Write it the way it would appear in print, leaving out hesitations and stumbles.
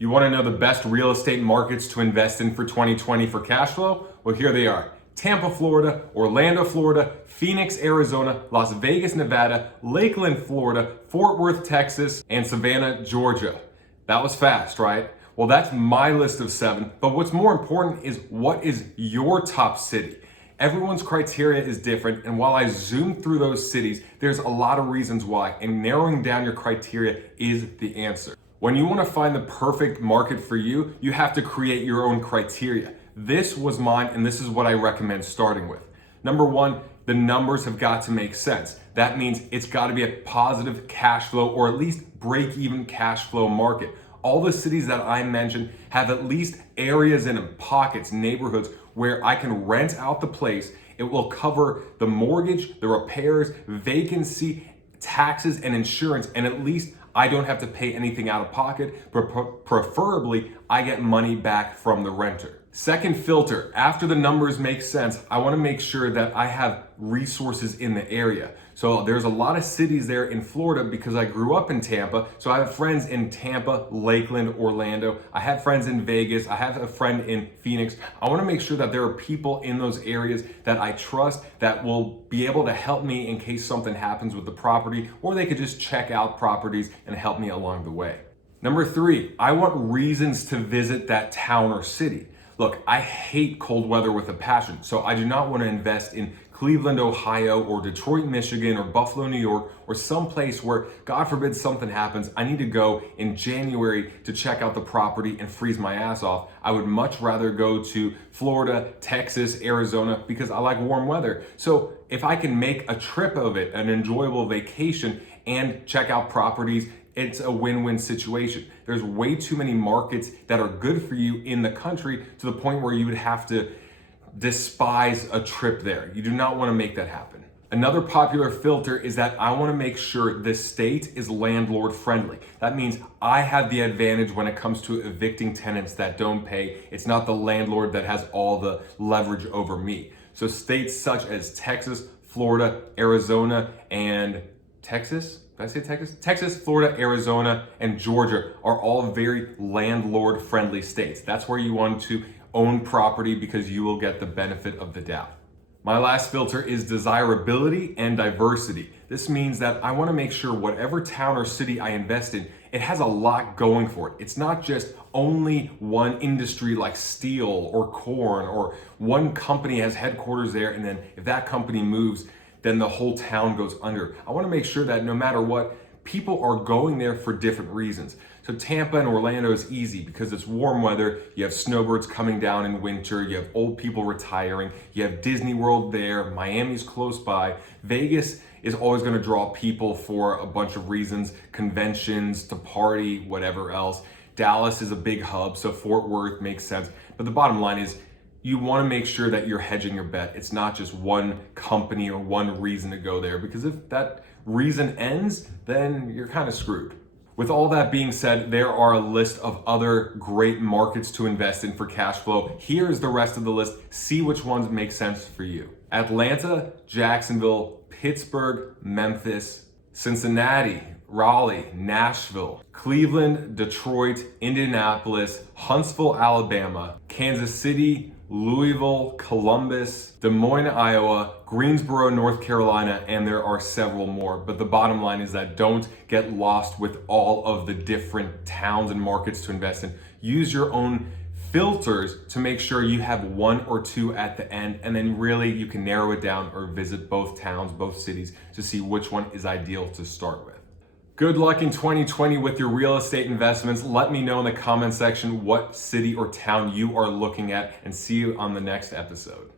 You want to know the best real estate markets to invest in for 2020 for cash flow? Well, here they are. Tampa, Florida, Orlando, Florida, Phoenix, Arizona, Las Vegas, Nevada, Lakeland, Florida, Fort Worth, Texas, and Savannah, Georgia. That was fast, right? Well, that's my list of 7, but what's more important is what is your top city? Everyone's criteria is different, and while I zoomed through those cities, there's a lot of reasons why, and narrowing down your criteria is the answer. When you want to find the perfect market for you, you have to create your own criteria. This was mine, and this is what I recommend starting with. Number 1, the numbers have got to make sense. That means it's got to be a positive cash flow or at least break-even cash flow market. All the cities that I mentioned have at least areas in them, pockets, neighborhoods where I can rent out the place. It will cover the mortgage, the repairs, vacancy, taxes, and insurance, and at least I don't have to pay anything out of pocket, but preferably I get money back from the renter. Second filter, after the numbers make sense, I want to make sure that I have resources in the area. So there's a lot of cities there in Florida because I grew up in Tampa. So I have friends in Tampa, Lakeland, Orlando. I have friends in Vegas. I have a friend in Phoenix. I want to make sure that there are people in those areas that I trust that will be able to help me in case something happens with the property, or they could just check out properties and help me along the way. Number 3, I want reasons to visit that town or city. Look, I hate cold weather with a passion, so I do not want to invest in Cleveland, Ohio, or Detroit, Michigan, or Buffalo, New York, or someplace where, God forbid, something happens. I need to go in January to check out the property and freeze my ass off. I would much rather go to Florida, Texas, Arizona, because I like warm weather. So if I can make a trip of it, an enjoyable vacation, and check out properties, it's a win-win situation. There's way too many markets that are good for you in the country to the point where you would have to despise a trip there. You do not want to make that happen. Another popular filter is that I want to make sure the state is landlord friendly. That means I have the advantage when it comes to evicting tenants that don't pay. It's not the landlord that has all the leverage over me. So states such as Texas, Florida, Arizona, and Texas? Did I say Texas? Texas, Florida, Arizona, and Georgia are all very landlord friendly states. That's where you want to own property because you will get the benefit of the doubt. My last filter is desirability and diversity. This means that I want to make sure whatever town or city I invest in, it has a lot going for it. It's not just only one industry like steel or corn, or one company has headquarters there, and then if that company moves, then the whole town goes under. I want to make sure that no matter what, people are going there for different reasons. So Tampa and Orlando is easy because it's warm weather. You have snowbirds coming down in winter. You have old people retiring. You have Disney World there. Miami's close by. Vegas is always going to draw people for a bunch of reasons, conventions, to party, whatever else. Dallas is a big hub, so Fort Worth makes sense. But the bottom line is, you want to make sure that you're hedging your bet. It's not just one company or one reason to go there, because if that reason ends, then you're kind of screwed. With all that being said, there are a list of other great markets to invest in for cash flow. Here's the rest of the list. See which ones make sense for you. Atlanta, Jacksonville, Pittsburgh, Memphis, Cincinnati, Raleigh, Nashville, Cleveland, Detroit, Indianapolis, Huntsville, Alabama, Kansas City, Louisville, Columbus, Des Moines, Iowa, Greensboro, North Carolina, and there are several more. But the bottom line is that don't get lost with all of the different towns and markets to invest in. Use your own filters to make sure you have 1 or 2 at the end, and then really you can narrow it down or visit both towns, both cities to see which one is ideal to start with. Good luck in 2020 with your real estate investments. Let me know in the comment section what city or town you are looking at, and see you on the next episode.